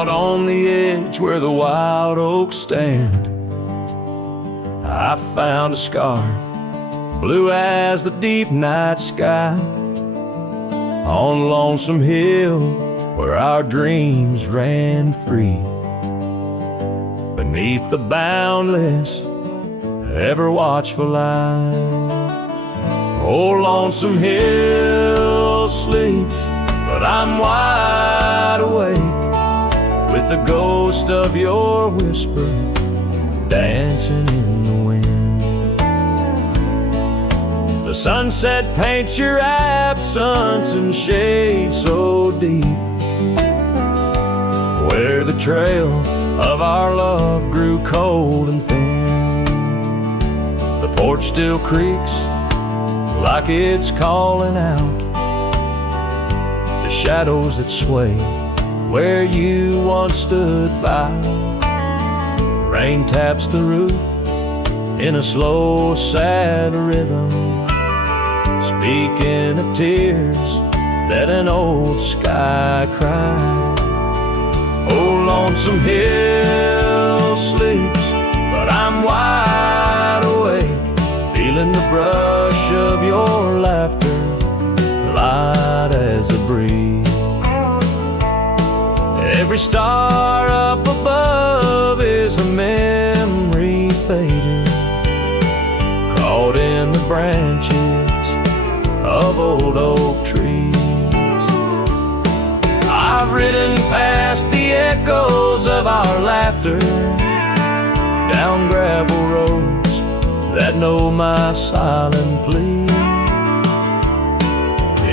Out on the edge where the wild oaks stand, I found a scarf, blue as the deep night sky, on Lonesome Hill where our dreams ran free, beneath the boundless, ever watchful eye. Oh, Lonesome Hill sleeps, but I'm wide awake, with the ghost of your whisper dancing in the wind. The sunset paints your absence in shade so deep, where the trail of our love grew cold and thin. The porch still creaks like it's calling out the shadows that sway where you once stood by. Rain taps the roof in a slow, sad rhythm, speaking of tears that an old sky cried. Oh, Lonesome Hill sleeps, but I'm wide awake, feeling the brush of your laughter, light as a breeze. Every star up above is a memory fading, caught in the branches of old oak trees. I've ridden past the echoes of our laughter, down gravel roads that know my silent plea.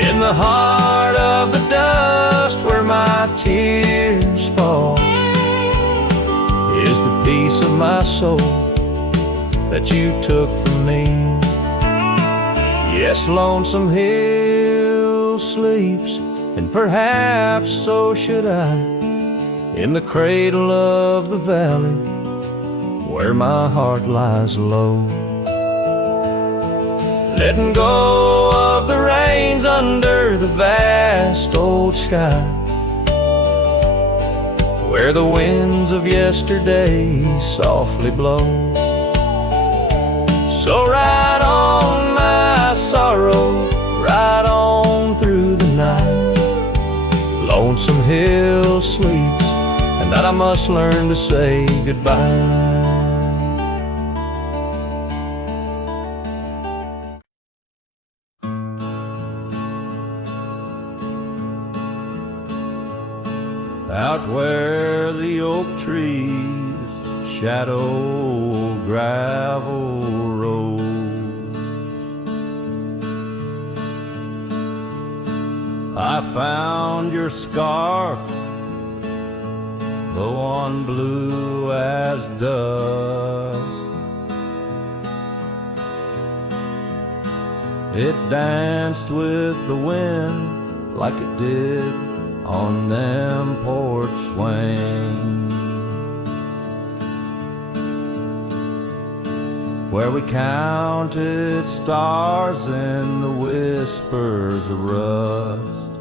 In the heart of the dust where my tears fall is the piece of my soul that you took from me. Yes, Lonesome Hill sleeps, and perhaps so should I, in the cradle of the valley where my heart lies low, letting go of the reins under the vast old sky, where the winds of yesterday softly blow. So ride on, my sorrow, ride on through the night. Lonesome Hill sleeps, and that I must learn to say goodbye. Out where the oak trees shadow gravel roads, I found your scarf, the one blue as dust. It danced with the wind like it did on them porch swings, where we counted stars in the whispers of rust.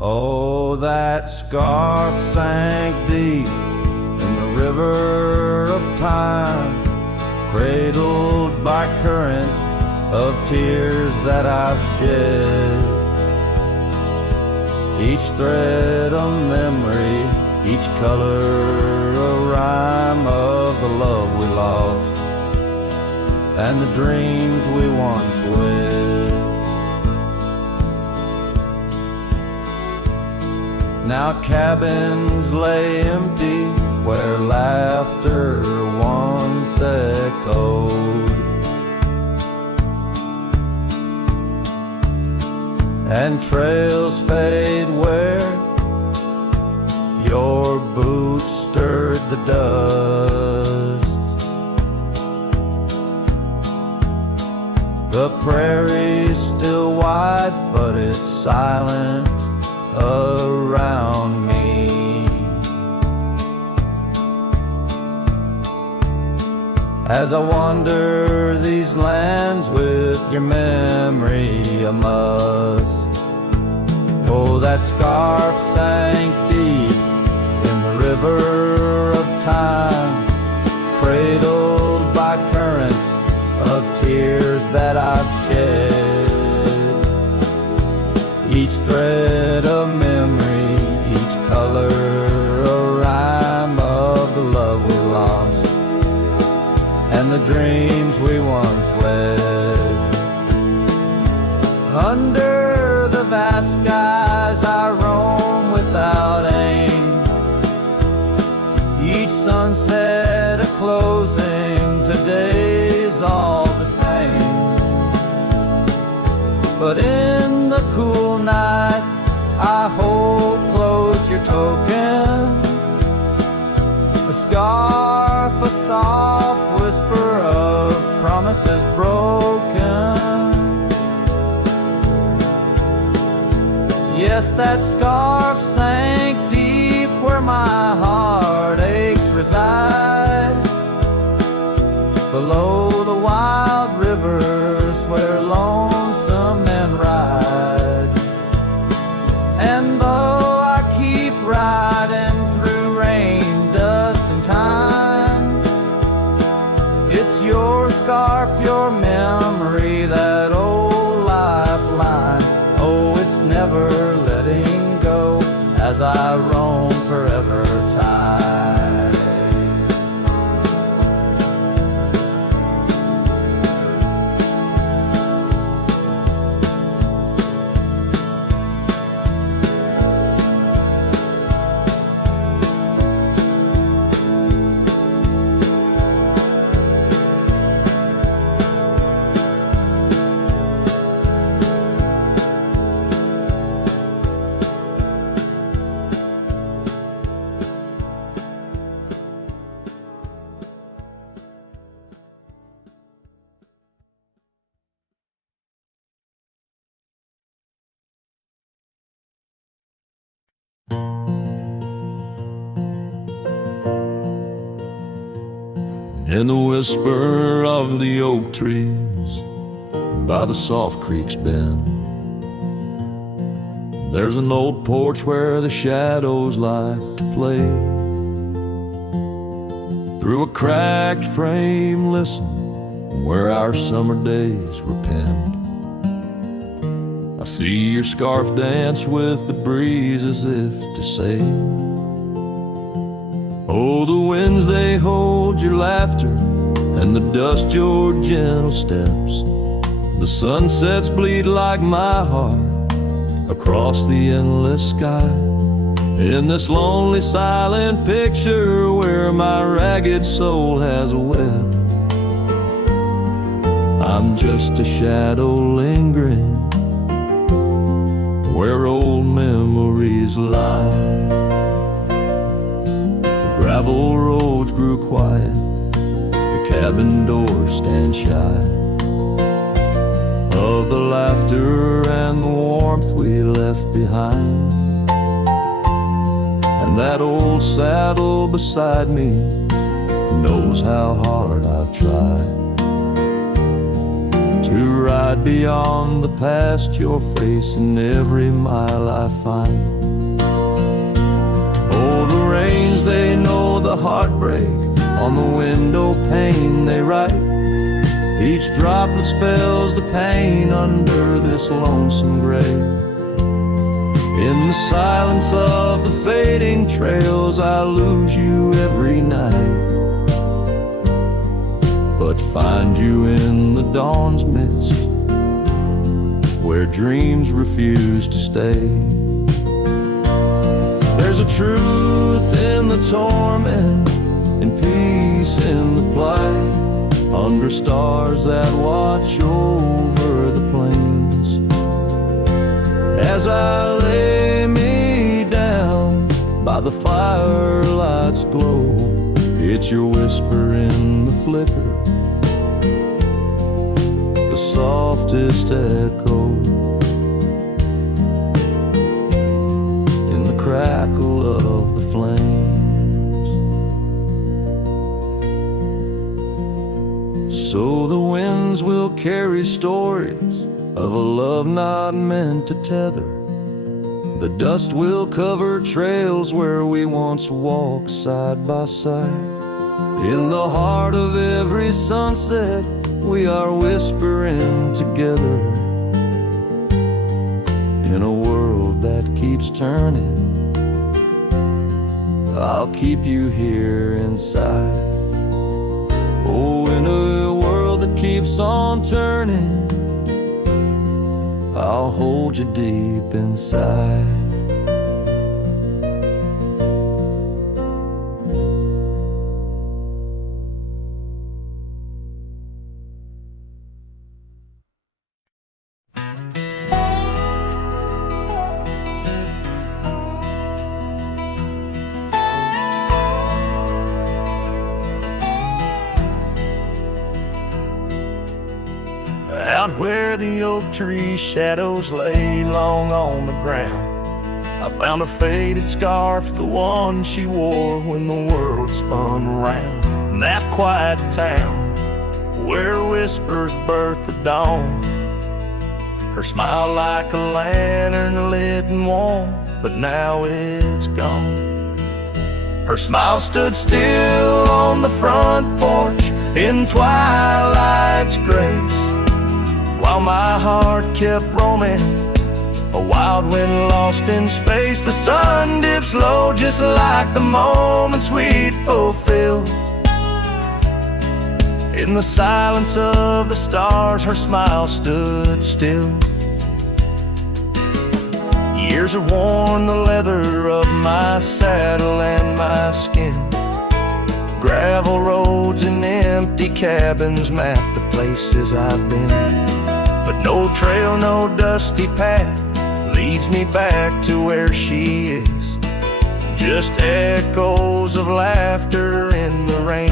Oh, that scarf sank deep in the river of time, cradled by currents of tears that I've shed. Each thread a memory, each color a rhyme of the love we lost and the dreams we once wed. Now cabins lay empty where laughter once echoed, and trails fade where your boots stirred the dust. The prairie's still wide, but it's silent around me. As I wander these lands with your memory, I must. Oh, that scarf sank deep river of time, cradled by currents of tears that I've shed. Each thread a memory, each color a rhyme of the love we lost and the dreams we once wed. Under the vast skies I roam without aim, each sunset a closing, today's all the same. But in the cool night I hold close your token, a scarf, a soft whisper of promises broken. Yes, that scarf sank deep where my heartaches reside, below the wild rivers where lonesome men ride. And though I keep riding through rain, dust and time, it's your scarf, your memory, that old lifeline. Oh, it's never letting go as I roam forever tide. In the whisper of the oak trees by the soft creek's bend, there's an old porch where the shadows like to play. Through a cracked frame, listen, where our summer days were penned. I see your scarf dance with the breeze as if to say, oh, the winds, they hold your laughter, and the dust your gentle steps. The sunsets bleed like my heart across the endless sky, in this lonely silent picture where my ragged soul has wept. I'm just a shadow lingering where old memories lie. Gravel roads grew quiet, the cabin doors stand shy of the laughter and the warmth we left behind. And that old saddle beside me knows how hard I've tried to ride beyond the past, your face in every mile I find. Oh, the rains, they know the heartbreak, on the window pane they write. Each droplet spells the pain under this lonesome grave. In the silence of the fading trails I lose you every night, but find you in the dawn's mist where dreams refuse to stay. There's a truth in the torment and peace in the plight, under stars that watch over the plains. As I lay me down by the firelight's glow, it's your whisper in the flicker, the softest echo in the crackle of the flames. So the winds will carry stories of a love not meant to tether, The dust will cover trails where we once walked side by side. In the heart of every sunset, we are whispering together. In a world that keeps turning, I'll keep you here inside. Oh, in a world that keeps on turning, I'll hold you deep inside. Out where the oak tree shadows lay long on the ground, I found a faded scarf, the one she wore when the world spun around. In that quiet town where whispers birth the dawn, her smile like a lantern lit and warm, but now it's gone. Her smile stood still on the front porch in twilight's grace, while my heart kept roaming, a wild wind lost in space. The sun dips low just like the moments we'd fulfill. In the silence of the stars, her smile stood still. Years have worn the leather of my saddle and my skin. Gravel roads and empty cabins map the places I've been. But no trail, no dusty path leads me back to where she is. Just echoes of laughter in the rain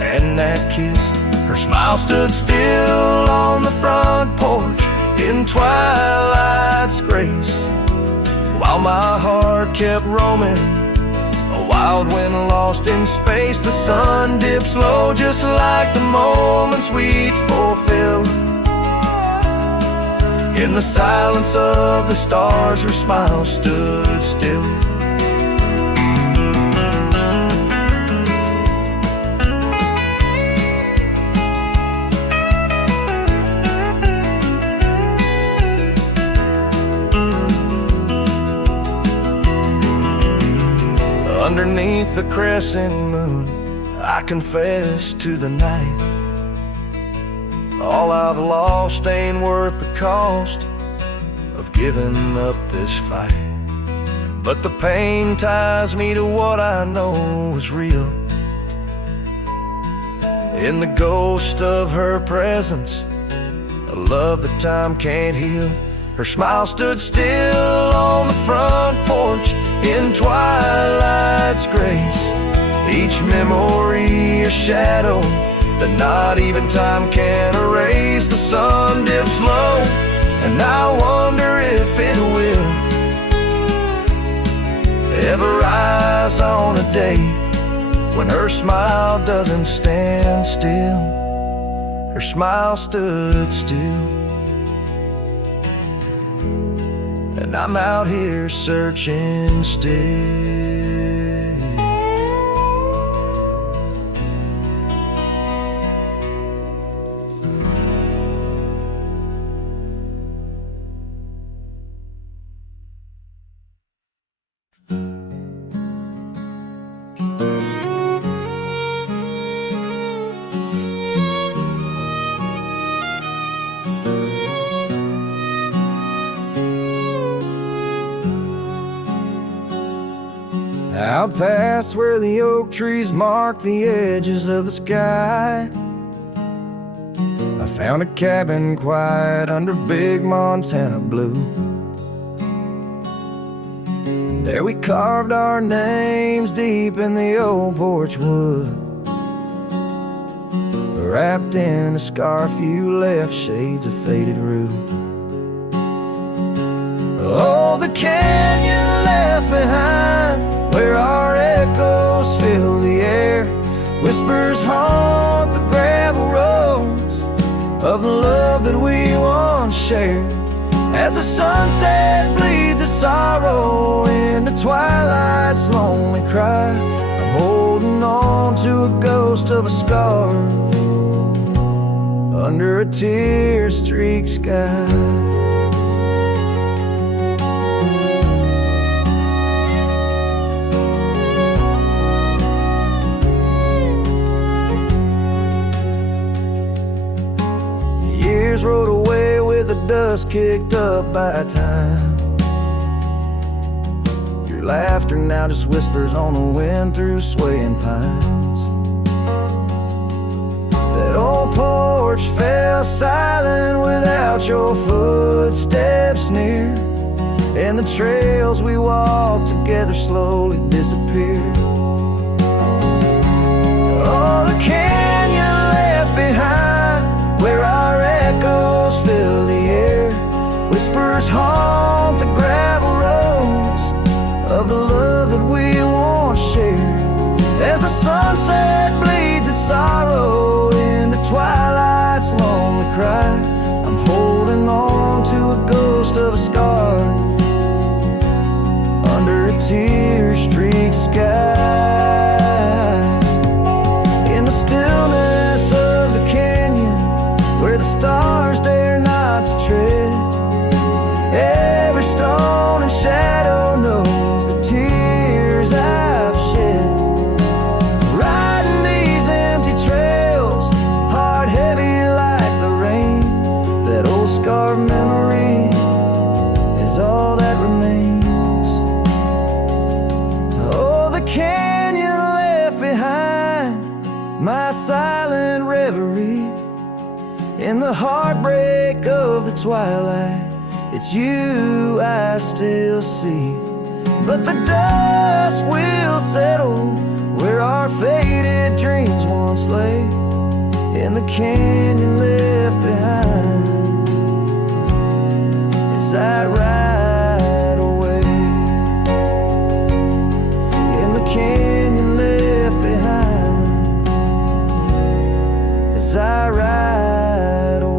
and that kiss. Her smile stood still on the front porch in twilight's grace, while my heart kept roaming, a wild wind lost in space. The sun dips low just like the moments we'd fulfill. In the silence of the stars, her smile stood still. Underneath the crescent moon, I confess to the night, all I've lost ain't worth the cost of giving up this fight. But the pain ties me to what I know is real. In the ghost of her presence, a love that time can't heal. Her smile stood still on the front porch in twilight's grace. Each memory a shadow that not even time can erase. The sun dips low, and I wonder if it will ever rise on a day when her smile doesn't stand still. Her smile stood still, and I'm out here searching still. Out past where the oak trees mark the edges of the sky, I found a cabin quiet under big Montana blue. And there we carved our names deep in the old porch wood. Wrapped in a scarf you left shades of faded rue. Oh, the canyon left behind, where our echoes fill the air. Whispers haunt the gravel roads of the love that we once shared. As the sunset bleeds a sorrow into twilight's lonely cry. I'm holding on to a ghost of a scar under a tear-streaked sky. Rode away with the dust kicked up by time. Your laughter now just whispers on the wind through swaying pines. That old porch fell silent without your footsteps near, and the trails we walked together slowly disappeared. Oh, the canyon left behind, where our echoes fill the air. Whispers haunt the gravel roads of the love that we once shared. As the sunset bleeds its sorrow into twilight's lonely cry, I'm holding on to a ghost of a scar under a tear-streaked sky. In the stillness of the canyon, where the stars dare not to tread, every stone and shadow knows the tears I've shed. Riding these empty trails, heart heavy like the rain, that old scarred memory is all that remains. Oh, the canyon left behind, my silent reverie. In the heartbreak of the twilight, it's you I still see. But the dust will settle where our faded dreams once lay, in the canyon left behind as I ride away. In the canyon left behind as I ride away.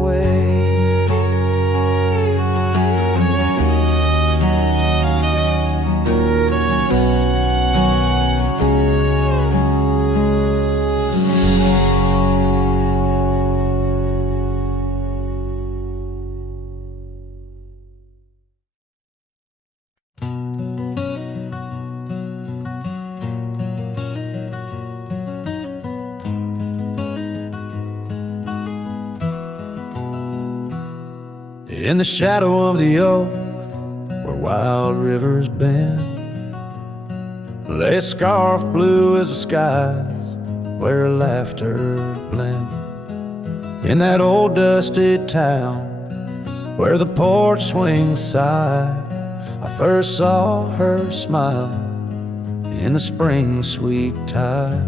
In the shadow of the oak, where wild rivers bend, lay a scarf blue as the skies, where laughter blend. In that old dusty town, where the porch swings sigh, I first saw her smile in the spring sweet tide.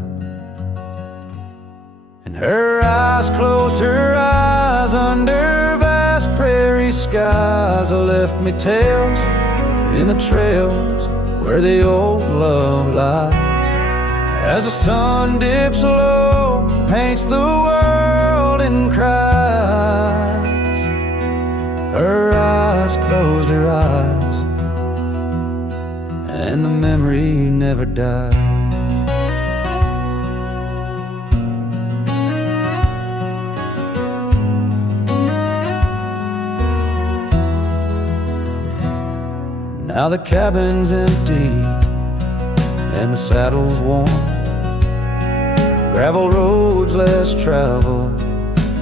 And her eyes closed her eyes under vast prairie skies. Left me tales in the trails where the old love lies. As the sun dips low, paints the world in cries. Her eyes closed her eyes, and the memory never dies. Now the cabin's empty and the saddle's worn, gravel roads less traveled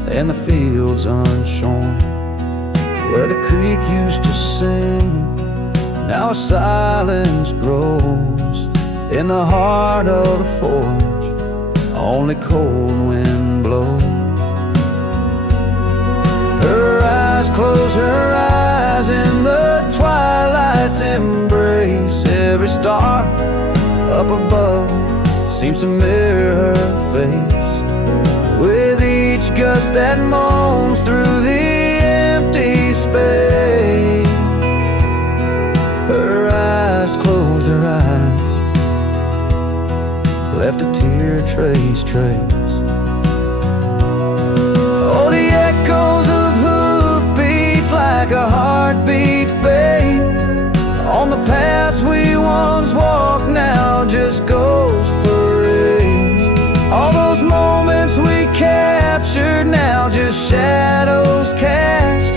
and the fields unshorn. Where the creek used to sing, now silence grows. In the heart of the forge, only cold wind blows. Her eyes close her eyes in the twilight's embrace. Every star up above seems to mirror her face. With each gust that moans through the empty space, her eyes closed her eyes, left a tear trace. Oh, the echoes of hoof beats like a heartbeat fade paths we once walked now just ghost parades. All those moments we captured now just shadows cast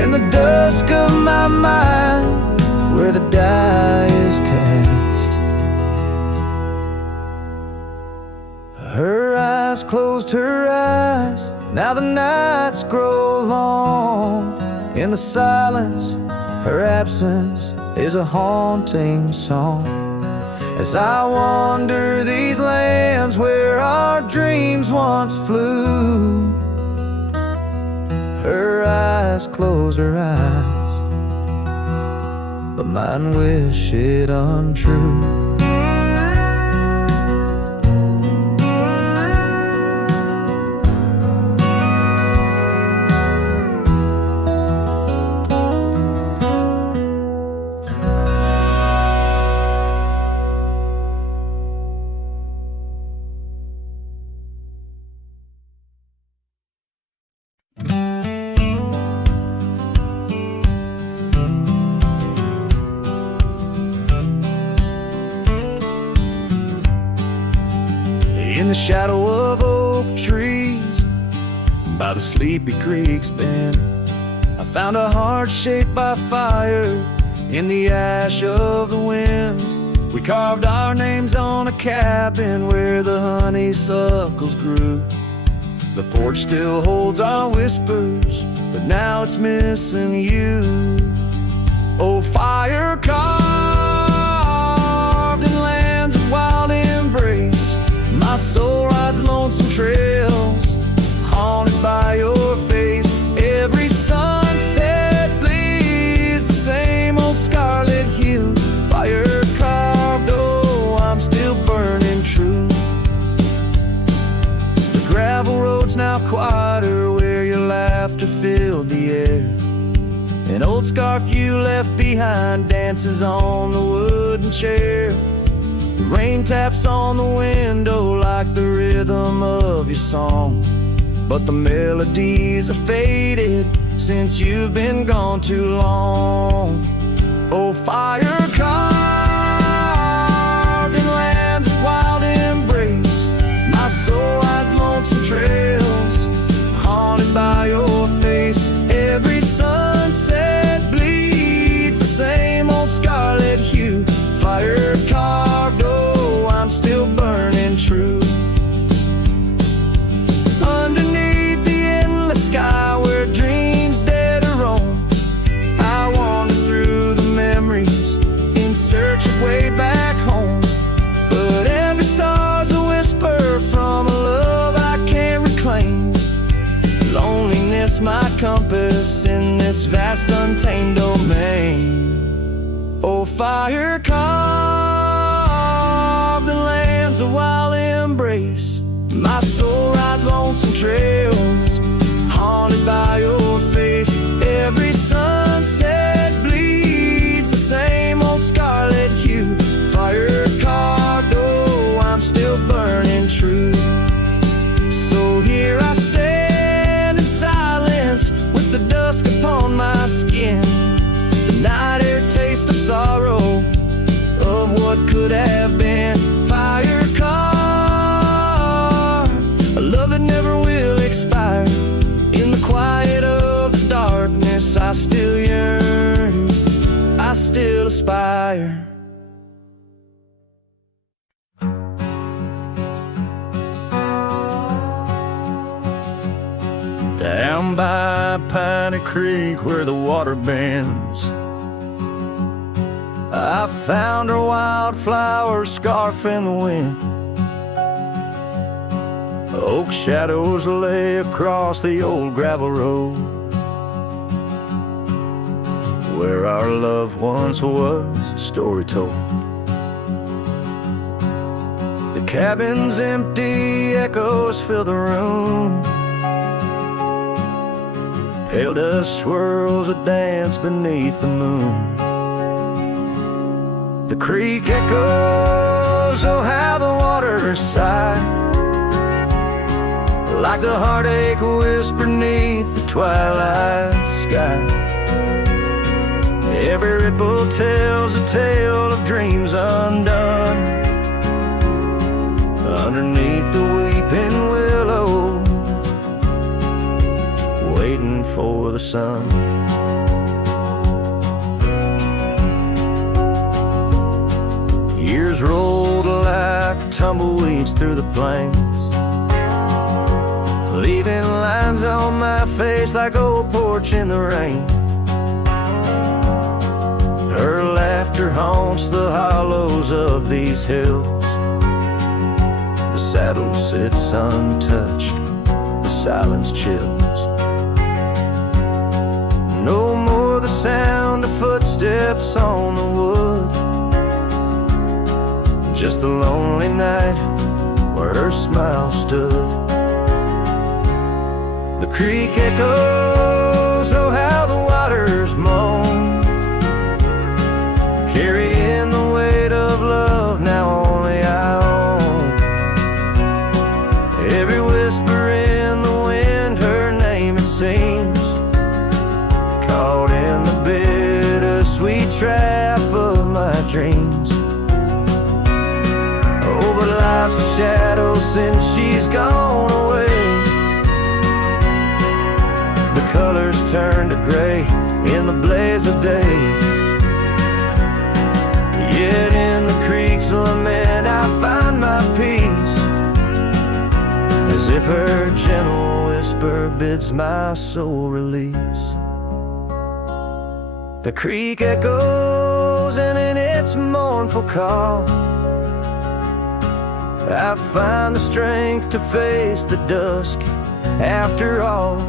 in the dusk of my mind where the die is cast. Her eyes closed her eyes, now the nights grow long. In the silence, her absence is a haunting song. As I wander these lands where our dreams once flew, her eyes close her eyes, but mine wish it untrue. In the shadow of oak trees by the sleepy creek's bend, I found a heart shaped by fire in the ash of the wind. We carved our names on a cabin where the honeysuckles grew. The porch still holds our whispers, but now it's missing you. Oh, fire carved in lands of wild embrace, my soul rides lonesome trails, haunted by your face. Every sunset bleeds the same old scarlet hue. Fire carved, oh, I'm still burning true. The gravel road's now quieter where your laughter filled the air. An old scarf you left behind dances on the wooden chair. The rain taps on the window like the rhythm of your song, but the melodies are faded since you've been gone too long. Oh, fire carved in lands of wild embrace, my soul rides lonesome trails, haunted by your face. Every sunset bleeds the same old scarlet hue. Fire carved, oh, I'm still burning true. Underneath the endless sky where dreams dare to roam, I wander through the memories in search of way back home. But every star's a whisper from a love I can't reclaim. Loneliness my compass in this vast untamed domain. Oh, fire carved in lands of wild embrace, my soul rides lonesome trails, haunted by your face. Every sunset bleeds the same old scarlet hue. Fire carved, oh, I'm still burning true. So here I stand in silence with the dusk upon my skin, the night air taste of sorrow, of what could have been. Fire carved, a love that never will expire. In the quiet of the darkness, I still yearn, I still aspire. Down by Piney Creek where the water bends, I found her wildflower scarf in the wind. Oak shadows lay across the old gravel road where our love once was a story told. The cabin's empty, echoes fill the room. Pale dust swirls a dance beneath the moon. The creek echoes, oh how the water sigh, like the heartache whisper neath the twilight sky. Every ripple tells a tale of dreams undone. Underneath the weeping willow, waiting for the sun. Years rolled like tumbleweeds through the plains, leaving lines on my face like old porch in the rain. Her laughter haunts the hollows of these hills. The saddle sits untouched, the silence chills. No more the sound of footsteps on the wood, just the lonely night where her smile stood. The creek echoes, oh how the waters moan, carrying the weight of love now only I own. Every whisper in the wind, her name it seems, caught in the bittersweet trap of my dreams. Oh, but life's a shadow since she's gone away. The colors turn to gray in the blaze of day. Yet in the creek's lament I find my peace, as if her gentle whisper bids my soul release. The creek echoes, and in its mournful call I find the strength to face the dusk after all.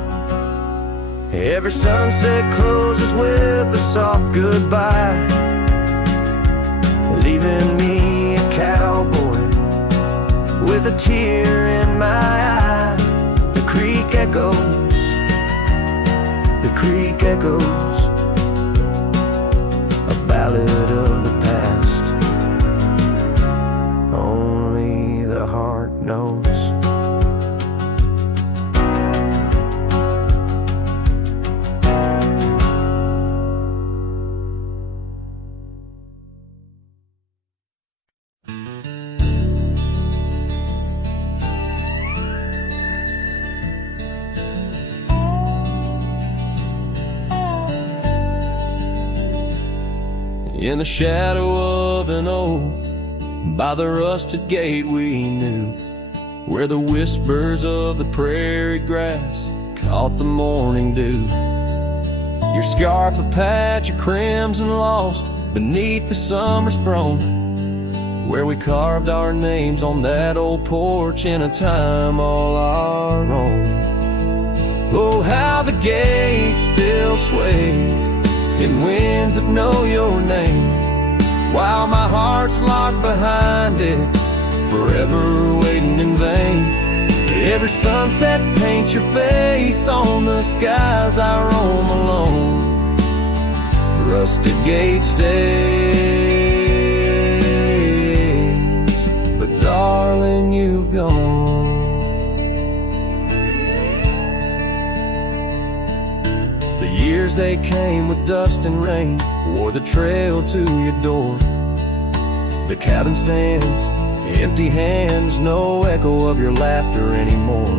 Every sunset closes with a soft goodbye, leaving me a cowboy with a tear in my eye. The creek echoes, the creek echoes, a ballad of the past only the heart knows. In the shadow of an oak, by the rusted gate we knew, where the whispers of the prairie grass caught the morning dew. Your scarf a patch of crimson lost beneath the summer's throne, where we carved our names on that old porch in a time all our own. Oh, how the gate still sways in winds that know your name, while my heart's locked behind it, forever waiting in vain. Every sunset paints your face on the skies I roam alone. Rusted gate stays, but darling, you've gone. The years they came with dust and rain, wore the trail to your door. The cabin stands, empty hands, no echo of your laughter anymore.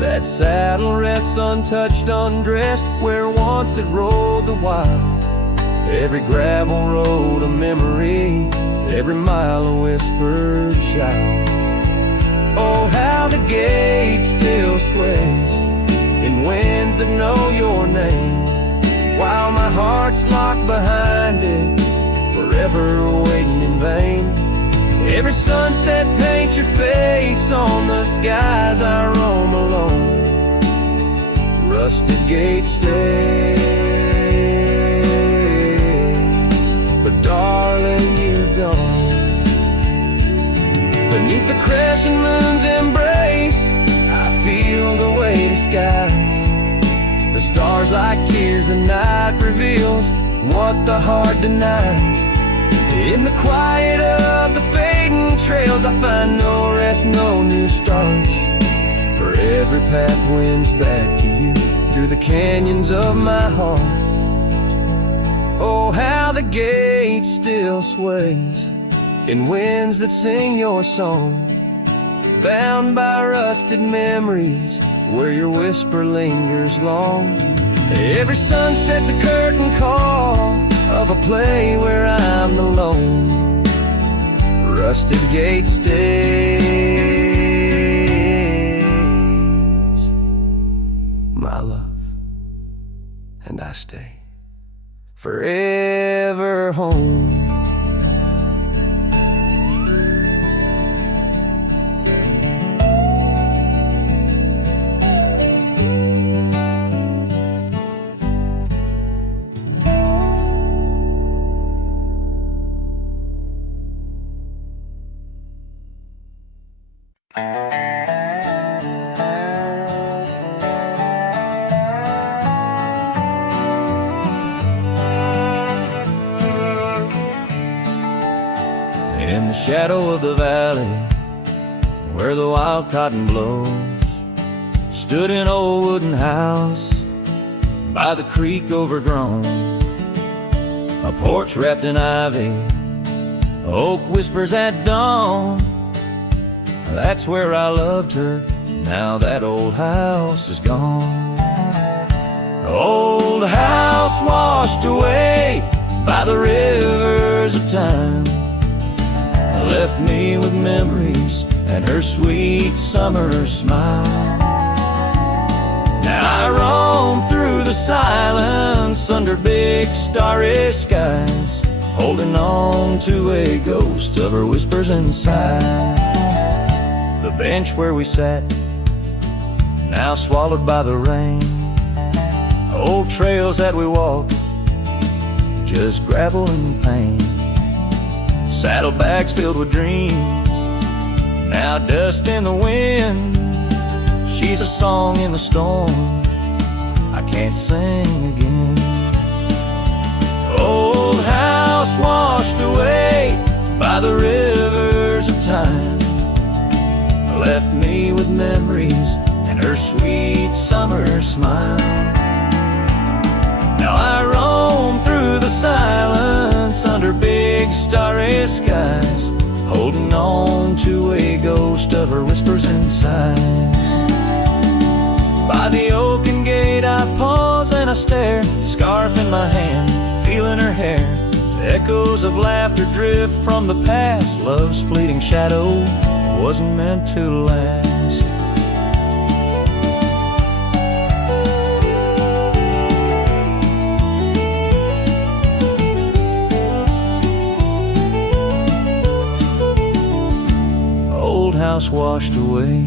That saddle rests untouched, undressed, where once it rode the wild. Every gravel road a memory, every mile a whispered child. Oh, how the gate still sways in winds that know your name, while my heart's locked behind it, forever waiting in vain. Every sunset paints your face on the skies I roam alone. Rusted gate stays, but darling, you've gone. Beneath the crescent moon's embrace, I feel the weight of skies. The stars like tears, the night reveals what the heart denies. In the quiet of the fading trails, I find no rest, no new starts. For every path wins back to you through the canyons of my heart. Oh, how the the gate still sways in winds that sing your song, bound by rusted memories where your whisper lingers long. Every sunset's a curtain call of a play where I'm alone. Rusted gate stays, my love, and I stay forever home. In the shadow of the valley, where the wild cotton blows, stood an old wooden house by the creek overgrown. A porch wrapped in ivy, oak whispers at dawn. That's where I loved her, now that old house is gone. Old house washed away by the rivers of time, left me with memories and her sweet summer smile. Now I roam through the silence under big starry skies, holding on to a ghost of her whispers inside. The bench where we sat, now swallowed by the rain. Old trails that we walked, just gravel and pain. Saddlebags filled with dreams, now dust in the wind. She's a song in the storm, I can't sing again. Old house washed away by the rivers of time, left me with memories and her sweet summer smile. Now I roam through the silence under big starry skies, holding on to a ghost of her whispers and sighs. By the oaken gate I pause and I stare, scarf in my hand, feeling her hair. Echoes of laughter drift from the past, love's fleeting shadow wasn't meant to last. Old house washed away,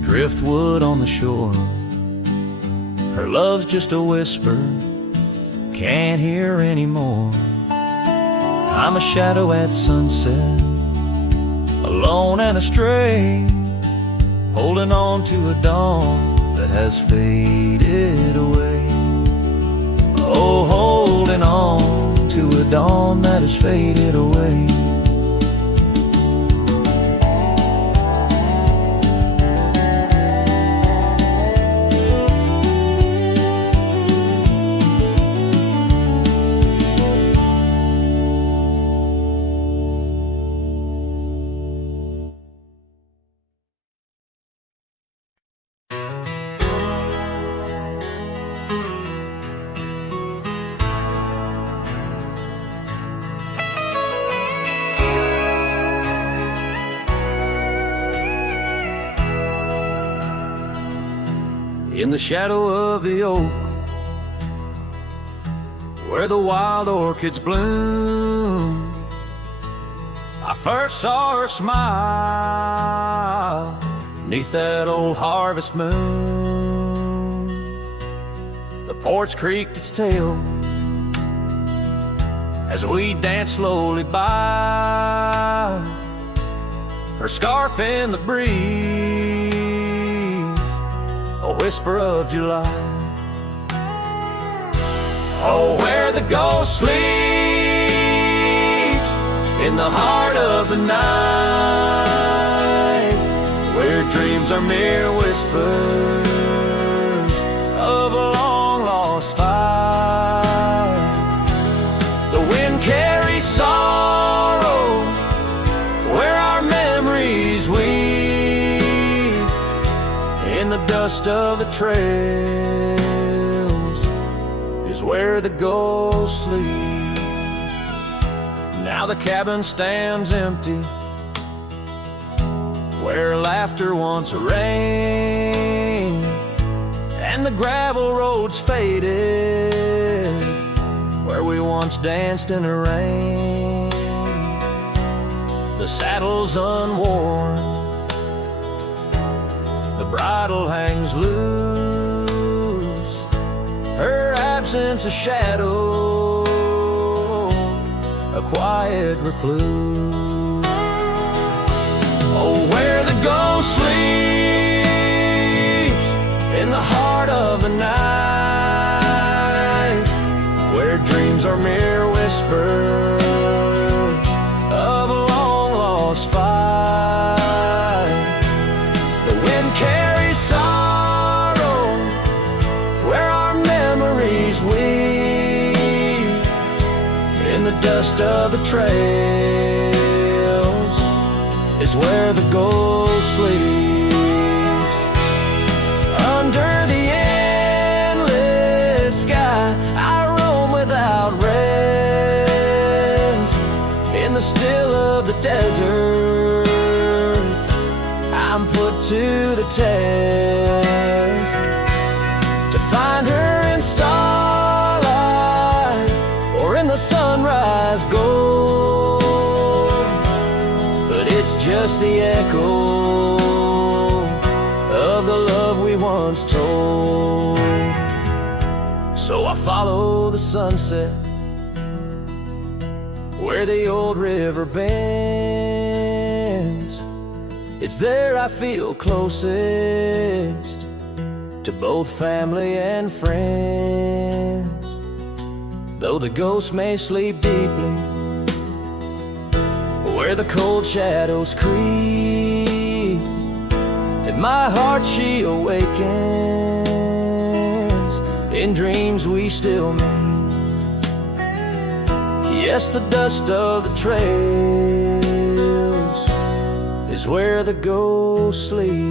driftwood on the shore. Her love's just a whisper, can't hear anymore. I'm a shadow at sunset, alone and astray, holding on to a dawn that has faded away. Oh, holding on to a dawn that has faded away. In the shadow of the oak, where the wild orchids bloom, I first saw her smile 'neath that old harvest moon. The porch creaked its tail as we danced slowly by, her scarf in the breeze, a whisper of July. Oh, where the ghost sleeps in the heart of the night, where dreams are mere whispers of a long lost fight. The wind dust of the trails is where the ghost sleeps. Now the cabin stands empty, where laughter once reigned, and the gravel roads faded, where we once danced in the rain. The saddle's unworn, the bridle hangs loose, her absence a shadow, a quiet recluse. Oh, where the ghost sleeps in the heart of the night, where dreams are mere whispers of a long-lost fight. The wind carries sorrow where our memories weep. In the dust of the trails is where the ghost sleeps. Under the endless sky I roam without rest. In the still of the desert I'm put to the test, to find her in starlight or in the sunrise gold. But it's just the echo of the love we once told. So I follow the sunset where the old river bends. It's there I feel closest to both family and friends. Though the ghost may sleep deeply where the cold shadows creep, in my heart she awakens. In dreams we still meet. Yes, the dust of the trails is where the ghost sleeps.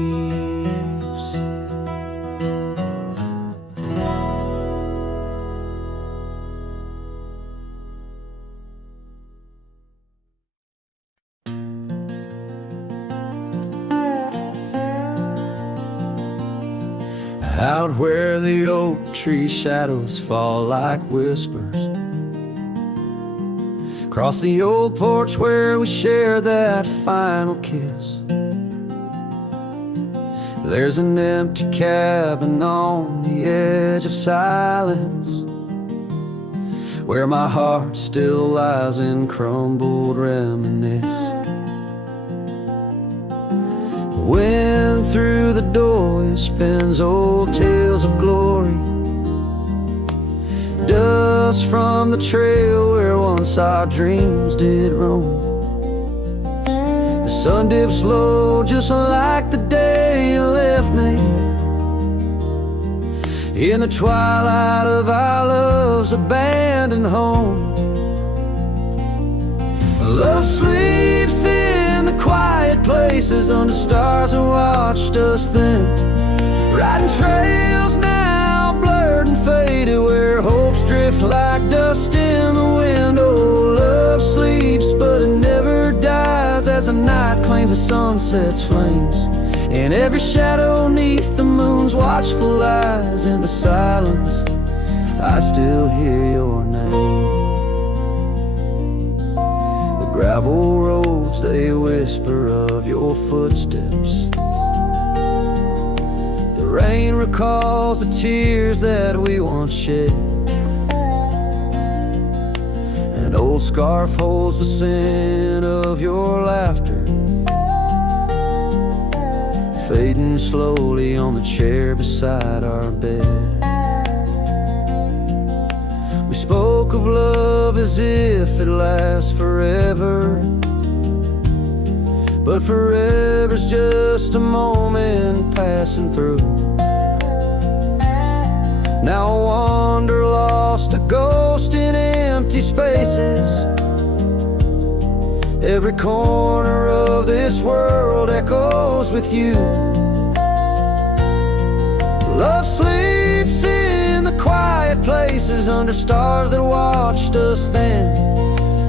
Out where the oak tree shadows fall like whispers, across the old porch where we shared that final kiss. There's an empty cabin on the edge of silence, where my heart still lies in crumbled reminisce. Wind through the doorway spins old tales of glory, dust from the trail where once our dreams did roam. The sun dips low just like the day you left me, in the twilight of our love's abandoned home. Love sleeps in the quiet places under stars that watched us then, riding trails now blurred and faded where hopes drift like dust in the wind. Oh, love sleeps but it never dies as the night claims the sunset's flames. In every shadow neath the moon's watchful eyes, in the silence I still hear your name. The gravel roads, they whisper of your footsteps. The rain recalls the tears that we once shed. An old scarf holds the scent of your laughter, fading slowly on the chair beside our bed. We spoke of love as if it lasts forever, but forever's just a moment passing through. Now I wander lost, a ghost in empty spaces. Every corner of this world echoes with you. Love sleeps in the quiet places under stars that watched us then,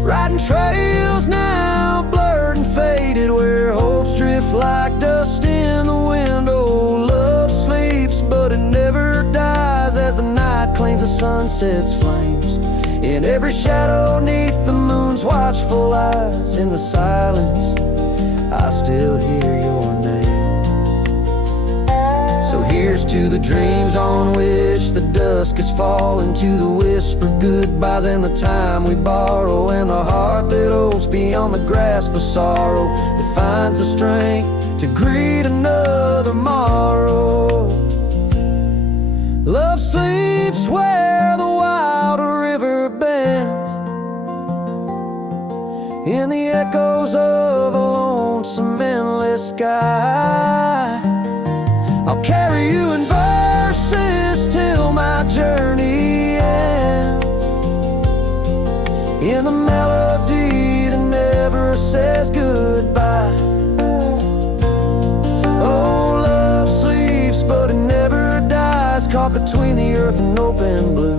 riding trails now blurred and faded where hopes drift like dust in the wind. Oh, love sleeps but it never dies as the night claims the sunset's flames. In every shadow neath the moon's watchful eyes, in the silence I still hear your name. So here's to the dreams on which the dusk is falling, to the whispered goodbyes and the time we borrow, and the heart that hopes beyond the grasp of sorrow, that finds the strength to greet another morrow. Love sleeps where the wild river bends, in the echoes of a lonesome endless sky. I'll carry you in verses till my journey ends, in the melody that never says goodbye. Oh, love sleeps but it never dies, caught between the earth and open blue,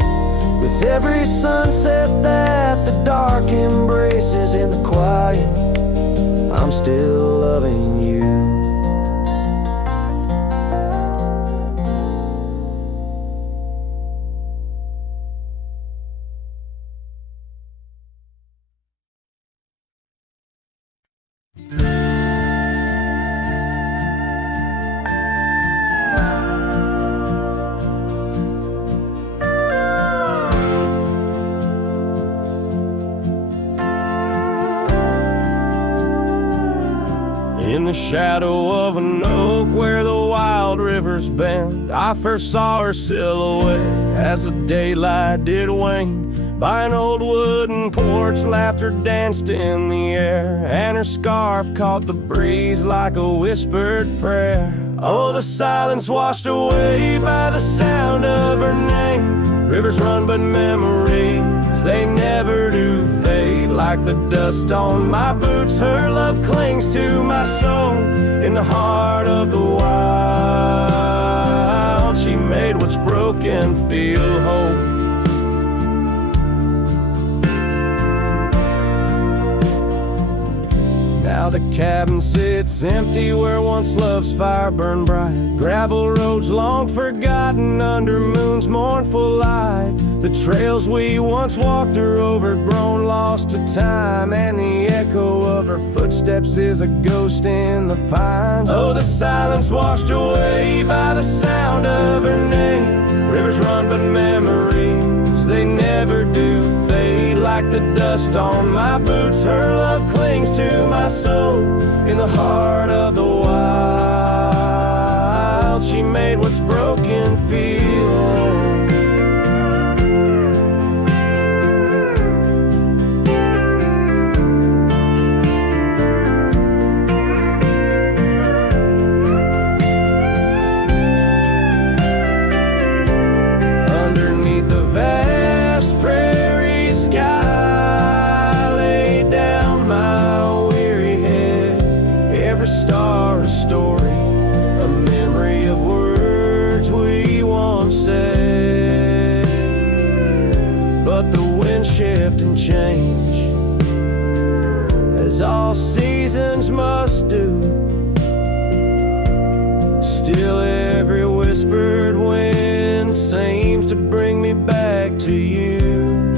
with every sunset that the dark embraces. In the quiet, I'm still loving you. In the shadow of an oak where the wild rivers bend, I first saw her silhouette as the daylight did wane. By an old wooden porch, laughter danced in the air, and her scarf caught the breeze like a whispered prayer. Oh, the silence washed away by the sound of her name. Rivers run but memories, they never do fade. Like the dust on my boots, her love clings to my soul. In the heart of the wild, she made what's broken feel whole. Now the cabin sits empty where once love's fire burned bright. Gravel roads long forgotten under moon's mournful light. The trails we once walked are overgrown, lost to time, and the echo of her footsteps is a ghost in the pines. Oh, the silence washed away by the sound of her name. Rivers run but memories, they never do fade. Like the dust on my boots, her love clings to my soul. In the heart of the wild, she made what's broken feel whole. Underneath the vast prairie sky, star a story, a memory of words we once said. But the wind shift and change, as all seasons must do. Still every whispered wind seems to bring me back to you.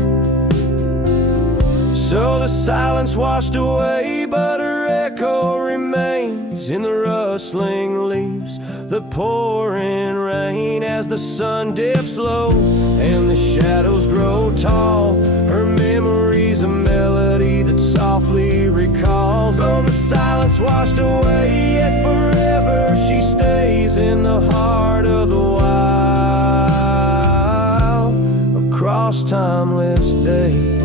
So the silence washed away, but her echo remains in the rustling leaves, the pouring rain as the sun dips low and the shadows grow tall. Her memory's a melody that softly recalls. Oh, the silence washed away, yet forever she stays in the heart of the wild, across timeless days.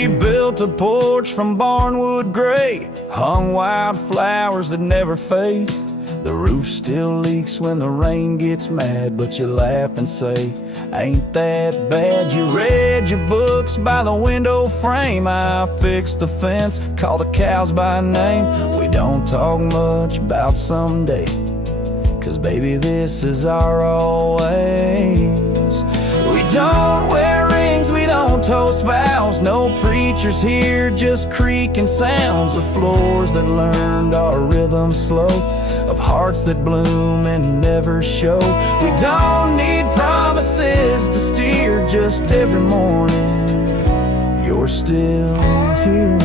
We built a porch from barnwood gray, hung wildflowers that never fade. The roof still leaks when the rain gets mad, but you laugh and say, ain't that bad? You read your books by the window frame. I fixed the fence, call the cows by name. We don't talk much about someday, 'cause baby, this is our always. We don't wear rings, we don't toast vows. No preachers here, just creaking sounds of floors that learned our rhythm slow, of hearts that bloom and never show. We don't need promises to steer, just every morning you're still here.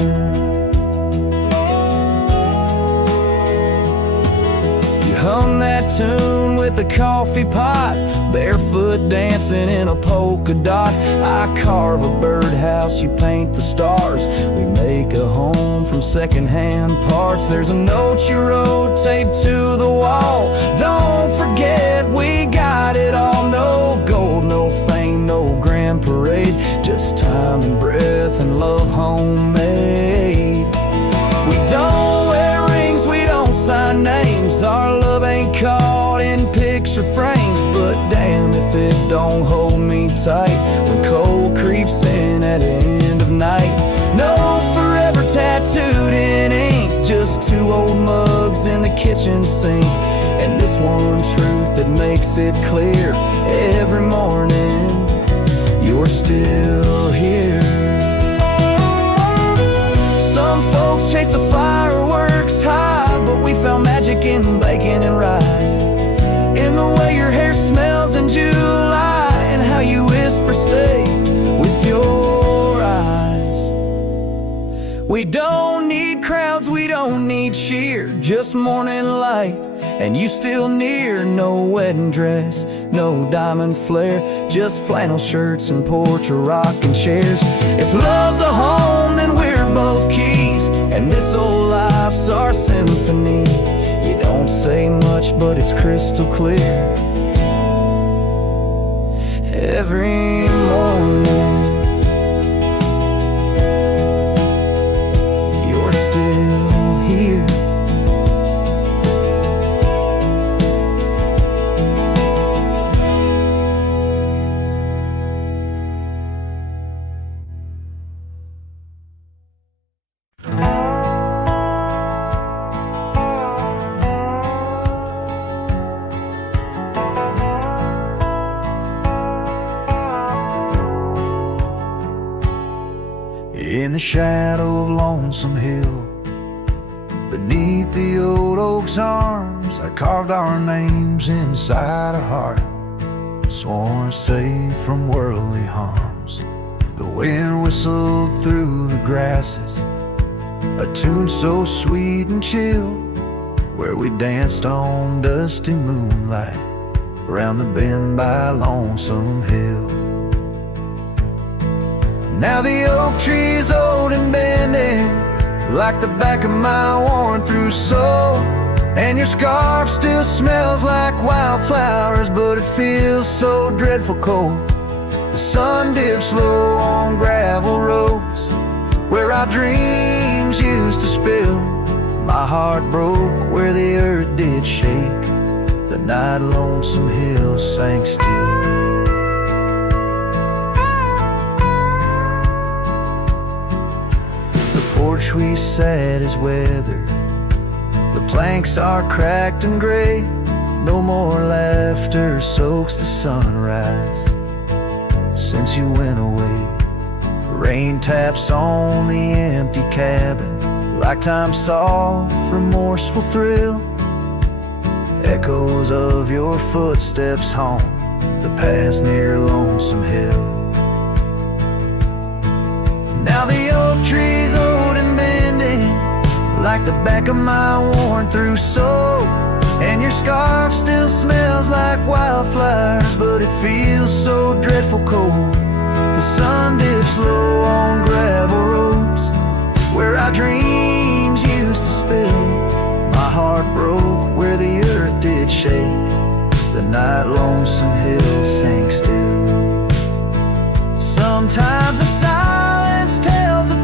Hum that tune with the coffee pot, barefoot dancing in a polka dot. I carve a birdhouse, you paint the stars. We make a home from secondhand parts. There's a note you wrote taped to the wall. Don't forget we got it all. No gold, no fame, no grand parade, just time and breath and love homemade. We don't wear rings, we don't sign names. Our love ain't caught in picture frames, but damn if it don't hold me tight when cold creeps in at the end of night. No forever tattooed in ink, just two old mugs in the kitchen sink, and this one truth that makes it clear every morning you're still here. Some folks chase the fireworks high, but we found magic in bacon and rye, in the way your hair smells in July, and how you whisper stay with your eyes. We don't need crowds, we don't need cheer, just morning light and you still near. No wedding dress, no diamond flare, just flannel shirts and porch or rocking chairs. If love's a home, then we're both keys, and this old life's our symphony. You don't say much, but it's crystal clear every morning you're still here. In the shadow of Lonesome Hill, beneath the old oak's arms, I carved our names inside a heart, sworn safe from worldly harms. The wind whistled through the grasses, a tune so sweet and chill, where we danced on dusty moonlight around the bend by Lonesome Hill. Now the oak tree's old and bending, like the back of my worn-through soul, and your scarf still smells like wildflowers, but it feels so dreadful cold. The sun dips low on gravel roads where our dreams used to spill. My heart broke where the earth did shake the night Lonesome Hill sank still. The porch we sat is weathered, the planks are cracked and gray. No more laughter soaks the sunrise since you went away. Rain taps on the empty cabin like time's soft, remorseful thrill. Echoes of your footsteps haunt the paths near Lonesome Hill. Now the oak tree's old and bending, like the back of my worn-through soul, and your scarf still smells like wildflowers, but it feels so dreadful cold. The sun dips low on gravel roads where our dreams used to spill. My heart broke where the earth did shake the night Lonesome Hill sank still. Sometimes the silence tells a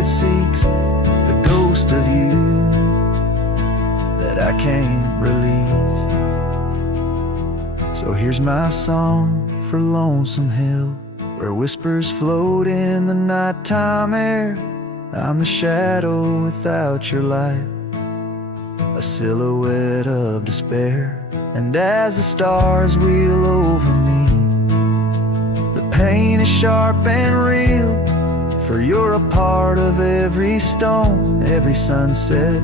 it seeks the ghost of you that I can't release. So here's my song for Lonesome Hill, where whispers float in the nighttime air. I'm the shadow without your light, a silhouette of despair. And as the stars wheel over me, the pain is sharp and real, for you're a part of every stone, every sunset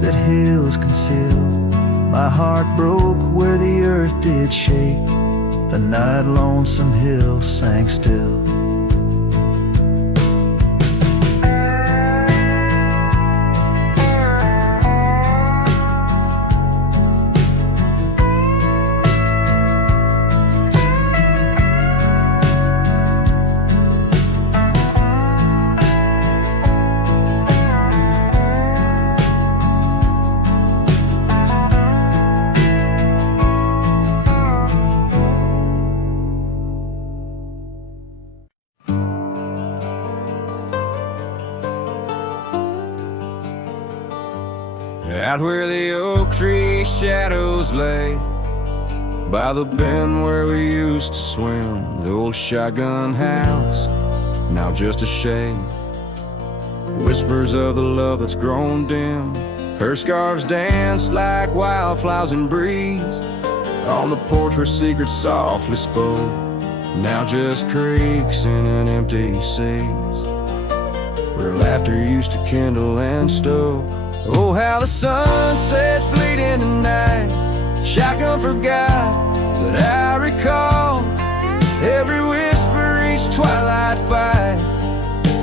that hills conceal. My heart broke where the earth did shake, the night Lonesome Hill sank still. Out where the oak tree shadows lay, by the bend where we used to swim, the old shotgun house, now just a shade. Whispers of the love that's grown dim, her scarves dance like wildflowers in breeze. On the porch where secrets softly spoke, now just creaks in an empty seas, where laughter used to kindle and stoke. Oh, how the sunset's bleeding tonight, shotgun forgot, but I recall every whisper, each twilight fight,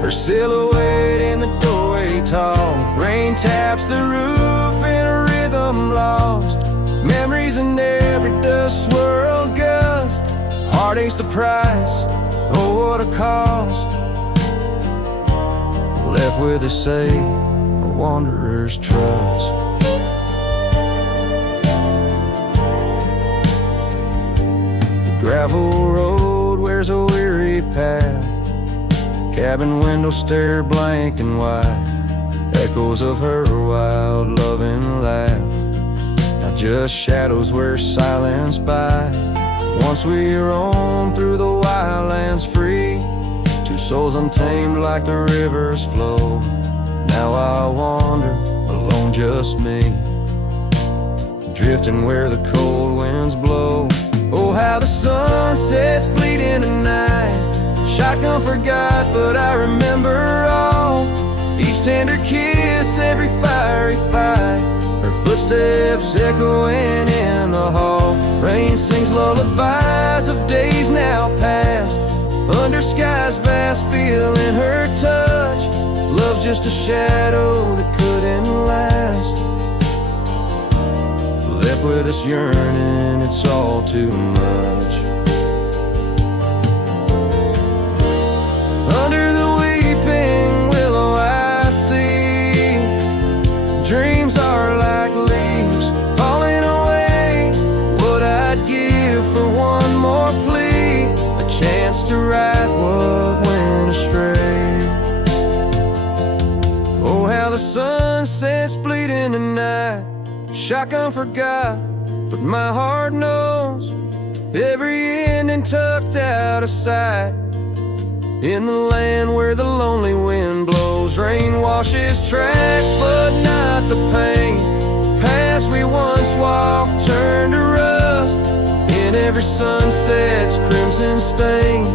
her silhouette in the doorway tall. Rain taps the roof in a rhythm lost, memories in every dust swirled gust. Heartache's the price, oh what a cost, left with a say, wanderer's trust. The gravel road wears a weary path, cabin windows stare blank and white, echoes of her wild loving laugh, now just shadows where silence by. Once we roam through the wildlands free, two souls untamed like the river's flow. Now I wander, alone just me, drifting where the cold winds blow. Oh, how the sunset's bleeding tonight, shotgun forgot, but I remember all, each tender kiss, every fiery fight, her footsteps echoing in the hall. Rain sings lullabies of days now past, under skies vast, feeling her touch. Love's just a shadow that couldn't last, left with us yearning, it's all too much. Under the weeping willow I see, dreams are like leaves falling away. What I'd give for one more plea, a chance to right what went astray. Oh, how the sunset's bleeding tonight, shotgun forgot, but my heart knows every ending tucked out of sight. In the land where the lonely wind blows, rain washes tracks, but not the pain. Past we once walked turned to rust, in every sunset's crimson stain.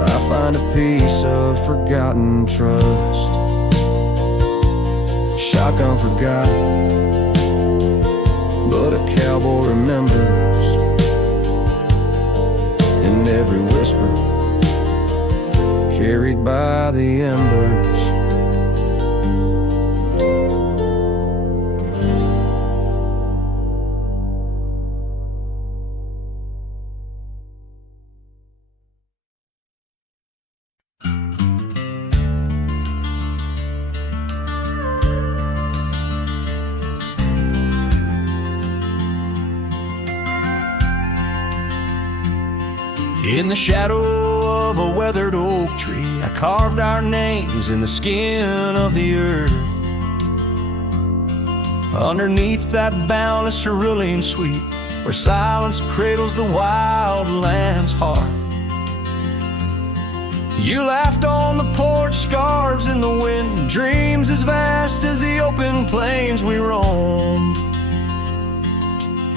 I find a piece of forgotten trust. Shotgun forgot, but a cowboy remembers, in every whisper carried by the embers. In the shadow of a weathered oak tree, I carved our names in the skin of the earth. Underneath that boundless cerulean sweet, where silence cradles the wild lamb's hearth. You laughed on the porch, scarves in the wind, dreams as vast as the open plains we roamed.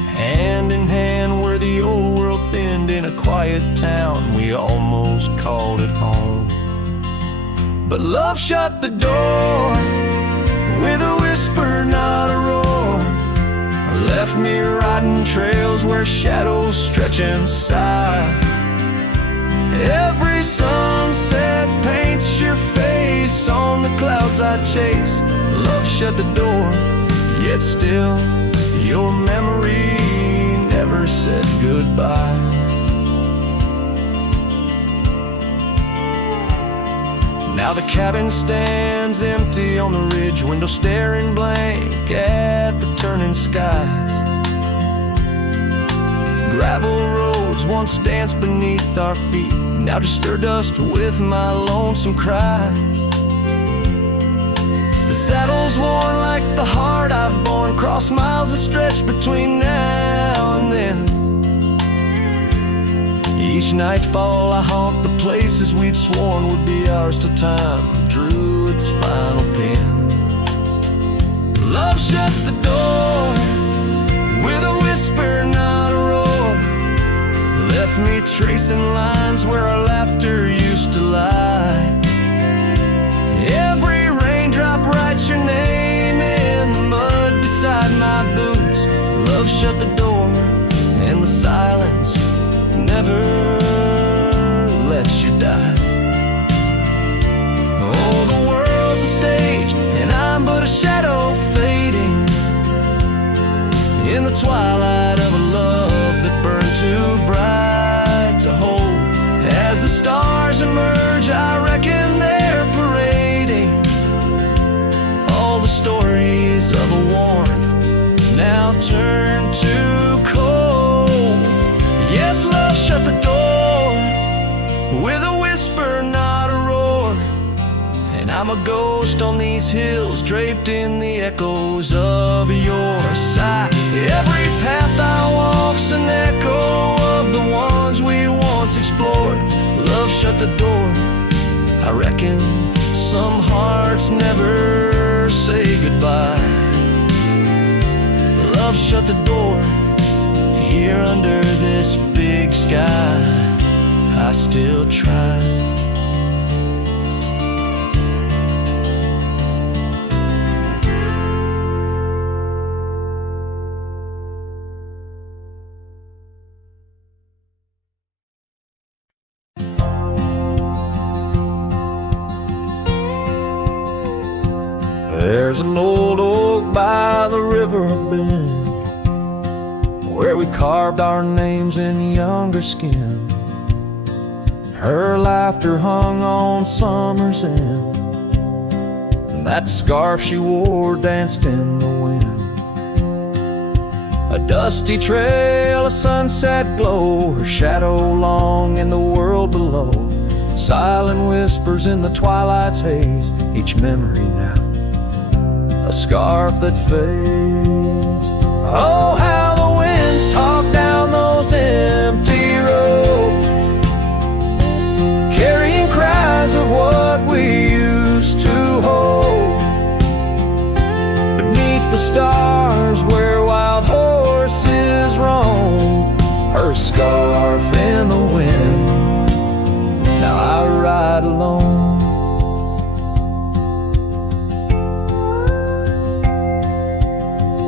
Hand in hand where the old world thinned, in a quiet town we almost called it home. But love shut the door with a whisper, not a roar. Left me riding trails where shadows stretch and sigh. Every sunset paints your face on the clouds I chase. Love shut the door, yet still your memory never said goodbye. Now the cabin stands empty on the ridge, window staring blank at the turning skies. Gravel roads once danced beneath our feet, now just stir dust with my lonesome cries. The saddle's worn like the heart I've borne, cross miles that stretch between now and then. Each nightfall I haunt the places we'd sworn would be ours till time drew its final pen. Love shut the door with a whisper, not a roar. Left me tracing lines where our laughter used to lie. Every raindrop writes your name in the mud beside my boots. Love shut the door, and the silence never lets you die. Oh, the world's a stage, and I'm but a shadow fading in the twilight of a love that burned too bright to hold. As the stars emerge, I reckon they're parading all the stories of a warmth now turned to cold. Yes, love shut the door with a whisper, not a roar. And I'm a ghost on these hills, draped in the echoes of your sigh. Every path I walk's an echo of the ones we once explored. Love shut the door, I reckon some hearts never say goodbye. Love shut the door, here under this big sky I still try. There's an old oak by the river bend where we carved our names in younger skin. Her laughter hung on summer's end, and that scarf she wore danced in the wind. A dusty trail, a sunset glow, her shadow long in the world below. Silent whispers in the twilight's haze, each memory now a scarf that fades. Oh, how the winds talk down those empty roads, carrying cries of what we used to hold. Beneath the stars where wild horses roam, her scarf in the wind, now I ride alone.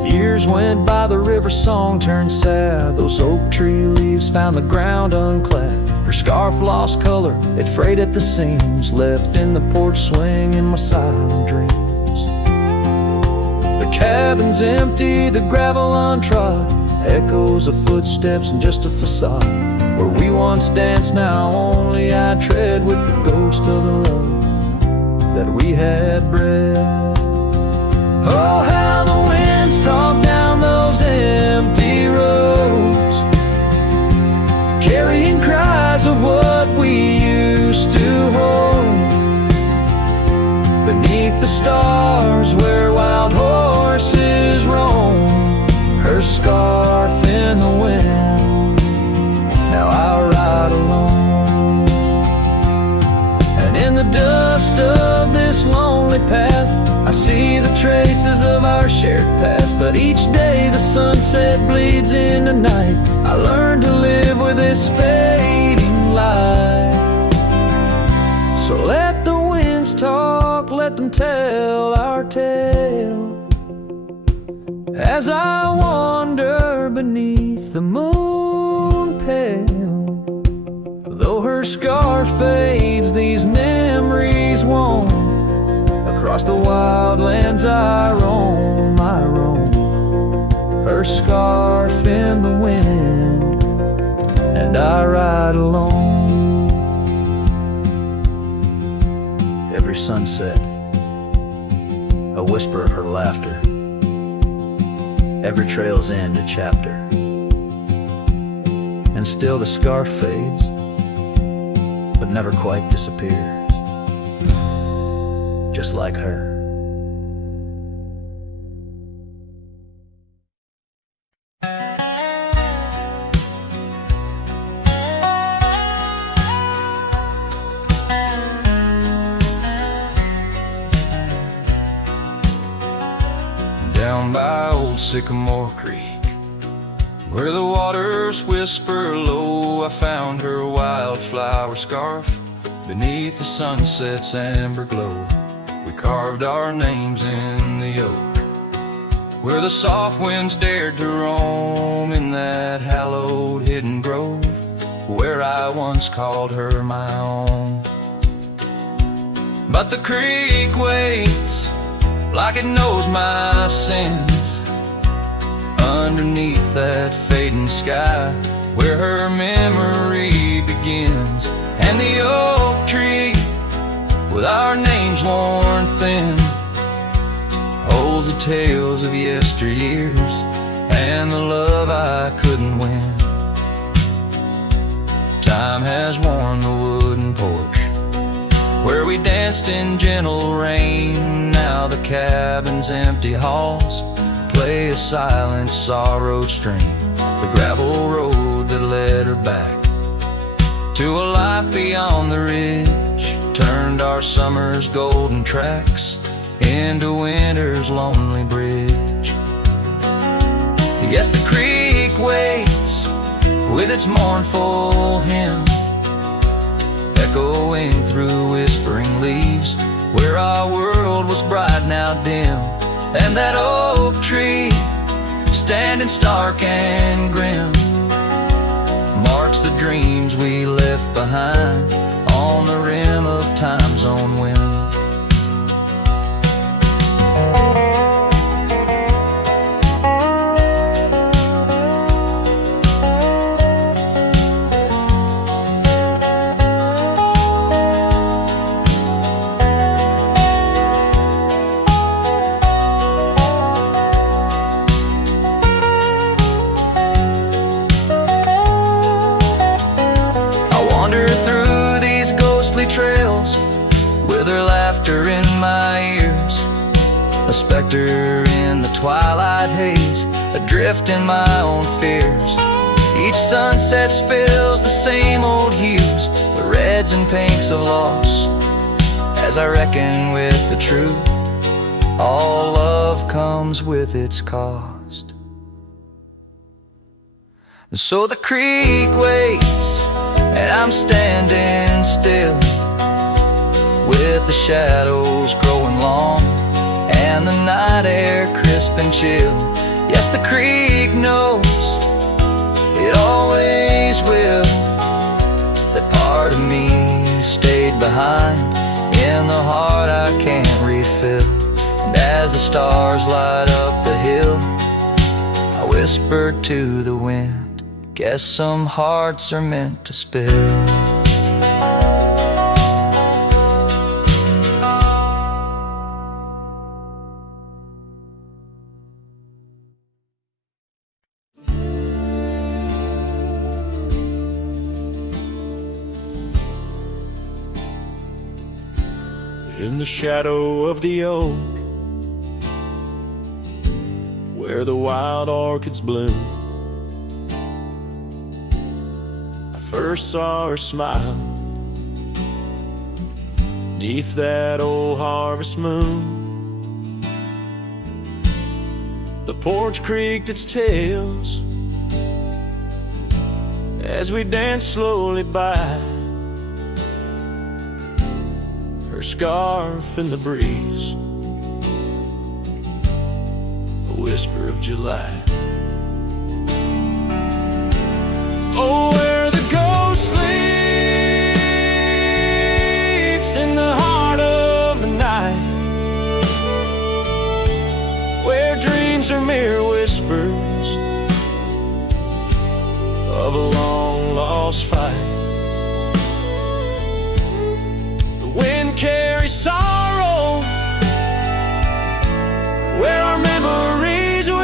Years went by, the river song turned sad. Those oak tree leaves found the ground unclad. Her scarf lost color, it frayed at the seams, left in the porch swing in my silent dreams. The cabin's empty, the gravel untrod, echoes of footsteps and just a facade. Where we once danced, now only I tread with the ghost of the love that we had bred. Oh, how the winds talk down those empty roads, carrying cries of what we used beneath the stars where wild horses roam, her scarf in the wind. Now I ride alone, and in the dust of this lonely path I see the traces of our shared past. But each day the sunset bleeds into night, I learn to live with this fading light. So let the winds talk, let them tell our tale, as I wander beneath the moon pale. Though her scarf fades, these memories won't. Across the wild lands I roam, her scarf in the wind, and I ride alone. Every sunset, a whisper of her laughter. Every trail's end a chapter, and still the scarf fades, but never quite disappears, just like her. Down by old Sycamore Creek, where the waters whisper low, I found her wildflower scarf beneath the sunset's amber glow. We carved our names in the oak, where the soft winds dared to roam, in that hallowed hidden grove, where I once called her my own. But the creek waits like it knows my sins, underneath that fading sky, where her memory begins. And the oak tree, with our names worn thin, holds the tales of yesteryears and the love I couldn't win. Time has worn the wooden porch where we danced in gentle rain. Now the cabin's empty halls play a silent sorrowed strain. The gravel road that led her back to a life beyond the ridge turned our summer's golden tracks into winter's lonely bridge. Yes, the creek waits with its mournful hymn, echoing through whispering leaves, where our world was bright now dim. And that oak tree, standing stark and grim, marks the dreams we left behind on the rim of time's own wind. Trails with her laughter in my ears, a specter in the twilight haze, adrift in my own fears. Each sunset spills the same old hues, the reds and pinks of loss, as I reckon with the truth, all love comes with its cost. And so the creek waits, and I'm standing still, with the shadows growing long and the night air crisp and chill. Yes, the creek knows, it always will, that part of me stayed behind in the heart I can't refill. And as the stars light up the hill, I whispered to the wind, guess some hearts are meant to spill. In the shadow of the oak, where the wild orchids bloom. I first saw her smile 'neath that old harvest moon. The porch creaked its tails as we danced slowly by, her scarf in the breeze, a whisper of July. Oh, where the ghost sleeps in the heart of the night, where dreams are mere whispers of a long lost fight. The wind carries sorrow where our memories weep.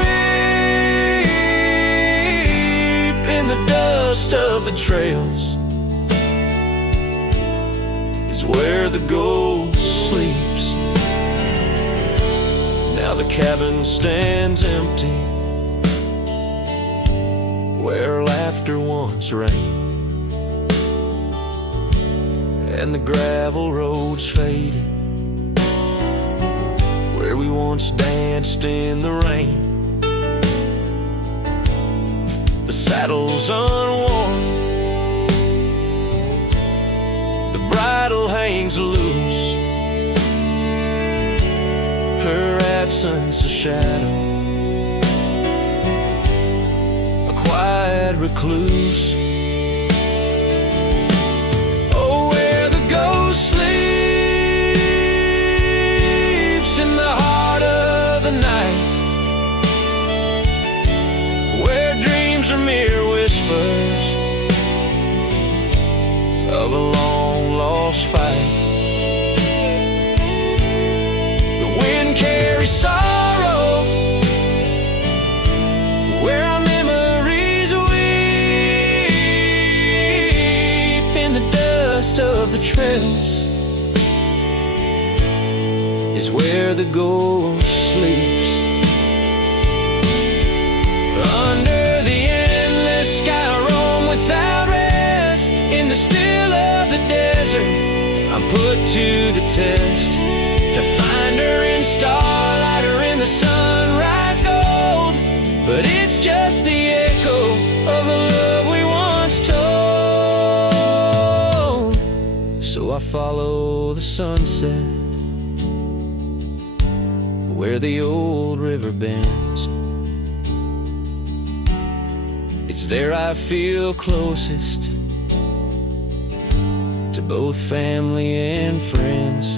In the dust of the trails is where the ghost sleeps. Now the cabin stands empty, where laughter once reigned, and the gravel roads faded, where we once danced in the rain. The saddle's unworn, the bridle hangs loose, her absence a shadow, quiet recluse. Oh, where the ghost sleeps in the heart of the night, where dreams are mere whispers of a long lost fight. The wind carries sorrow where I'm of the trails is where the ghost sleeps. Under the endless sky I roam without rest. In the still of the desert I'm put to the test, to find her in starlight or in the sunrise gold. But it's just the echo of the love we once told. So I follow the sunset where the old river bends. It's there I feel closest to both family and friends.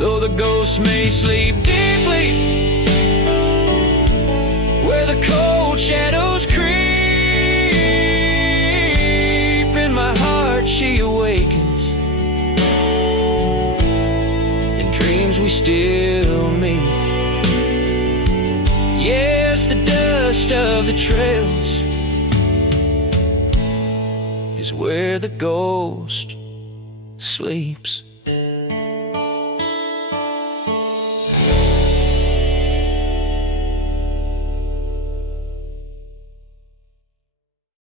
Though the ghosts may sleep deeply where the cold shadows creep, she awakens in dreams we still meet. Yes, the dust of the trails is where the ghost sleeps.